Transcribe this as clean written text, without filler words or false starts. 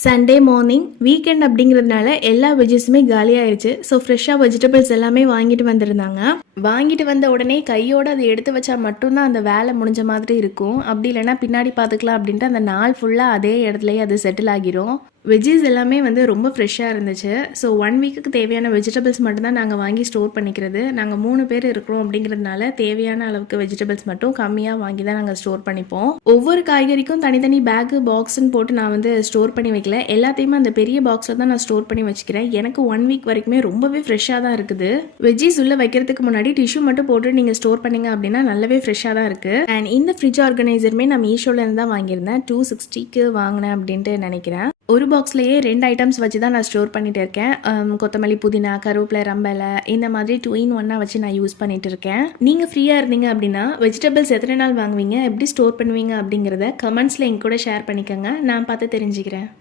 Sunday morning weekend அப்படிங்கிறதுனால எல்லா வெஜ்ஜஸுமே காலியாயிருச்சு. So ஃப்ரெஷ்ஷாக வெஜிடபிள்ஸ் எல்லாமே வாங்கிட்டு வந்திருந்தாங்க. வாங்கிட்டு வந்த உடனே கையோடு அதை எடுத்து வச்சா மட்டும்தான் அந்த வேலை முடிஞ்ச மாதிரி இருக்கும். அப்படி இல்லைன்னா பின்னாடி பார்த்துக்கலாம் அப்படின்ட்டு அந்த நாள் ஃபுல்லாக அதே இடத்துலையே அது செட்டில் ஆகிரும். வெஜ்ஜஸ் எல்லாமே வந்து ரொம்ப ஃப்ரெஷ்ஷாக இருந்துச்சு. ஸோ 1 வீக்குக்கு தேவையான வெஜிடபிள்ஸ் மட்டும்தான் நாங்கள் வாங்கி ஸ்டோர் பண்ணிக்கிறது. நாங்கள் 3 பேர் இருக்கிறோம் அப்படிங்கிறதுனால தேவையான அளவுக்கு வெஜிடபிள்ஸ் மட்டும் கம்மியாக வாங்கி தான் நாங்கள் ஸ்டோர் பண்ணிப்போம். ஒவ்வொரு காய்கறிக்கும் தனித்தனி பேக்கு பாக்ஸ்ன்னு போட்டு நான் வந்து ஸ்டோர் பண்ணி வைக்கல. எல்லாத்தையுமே அந்த பெரிய பாக்ஸில் தான் நான் ஸ்டோர் பண்ணி வச்சுக்கிறேன். எனக்கு 1 வீக் வரைக்குமே ரொம்பவே ஃப்ரெஷ்ஷாக தான் இருக்குது. வெஜ்ஜஸ் உள்ள வைக்கிறதுக்கு முன்னாடி டிஷ்யூ மட்டும் போட்டு நீங்கள் ஸ்டோர் பண்ணிங்க அப்படின்னா நல்லாவே ஃப்ரெஷ்ஷாக தான் இருக்குது. அண்ட் இந்த ஃப்ரிட்ஜ் ஆர்கனைசருமே நான் மீஷோலேருந்து தான் வாங்கியிருந்தேன். 260க்கு வாங்கினேன் அப்படின்ட்டு நினைக்கிறேன். ஒரு பாக்ஸ்லேயே 2 ஐட்டம்ஸ் வச்சு தான் நான் ஸ்டோர் பண்ணிட்டு இருக்கேன். கொத்தமல்லி, புதினா, கருவேப்பிலை, ரம்பலை இந்த மாதிரி 2 in 1 வச்சு நான் யூஸ் பண்ணிட்டு இருக்கேன். நீங்கள் ஃப்ரீயாக இருந்தீங்க அப்படின்னா வெஜிடபிள்ஸ் எத்தனை நாள் வாங்குவீங்க, எப்படி ஸ்டோர் பண்ணுவீங்க அப்படிங்கிறத கமெண்ட்ஸில் எங்க கூட ஷேர் பண்ணிக்கோங்க. நான் பார்த்து தெரிஞ்சுக்கிறேன்.